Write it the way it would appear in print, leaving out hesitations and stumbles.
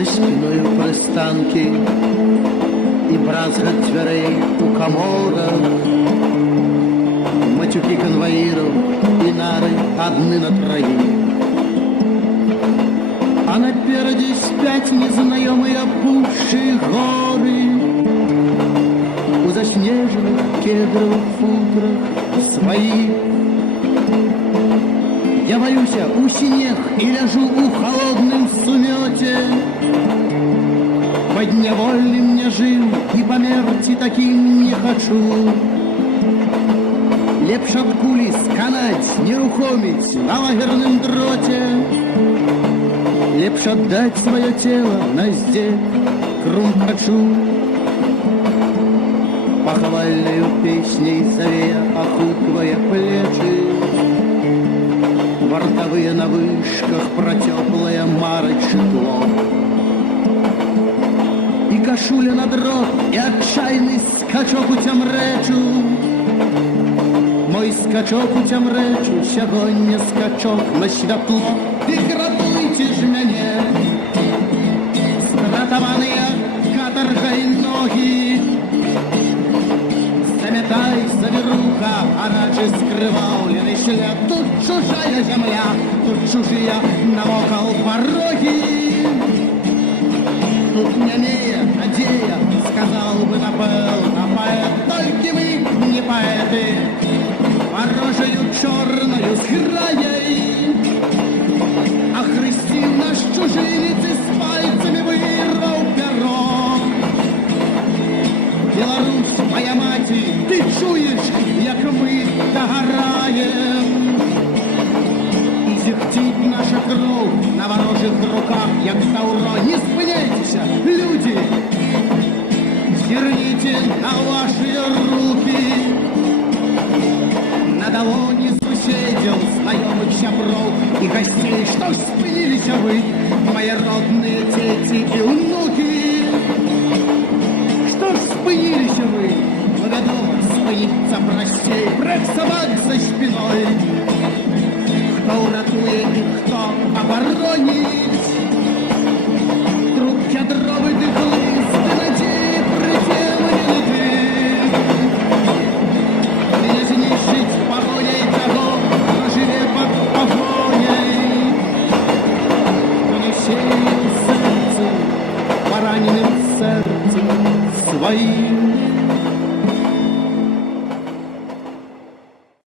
за спиною пристанки і бразгат дверей у коморах, матюки конвоиров и нары одни на троих. А напереди спять незнаёмые опухшие горы, у заснеженных кедровых футрах своих. Я боюсь у снег и лежу у холодным сумете, подневольным не жил и померти таким не хочу. Лепш от кулі сканать, нерухомить на лагерном дроте, лепш отдать свое тело на зде Крумкачу. Похвальною песней завея окутывая плечи, бортовые на вышках про теплое марыть шетло. И кашуля на дрот, и отчаянный скачок у тямречу. Мой скачок у тямречу, сьогодні скачок на святло. І грабуйте ж мене, стратованные каторгой ноги. Заметай, заверуха, орачи скрывауленный след. Тут чужая земля, тут чужие навокал пороги. Тут немея надея, сказал бы напевно поэт, только мы не поэты. Порожею черною сграей охрестил наш чужинец и с пальцами вырвал перо. Беларусь, моя маті, ти чуєш, як ми догораєм? І зіхтить наша кров на ворожих руках, як тавро. Не спиняйтеся, люди, зірніте на ваші руки. На долоні сусідів, знайомих сябров і гостей, що ж спинилися ви, мої родні дети і внуки? Что ж спынились вы, благодом спыниться простей, брать собак за спиной, кто уратует и кто оборонит.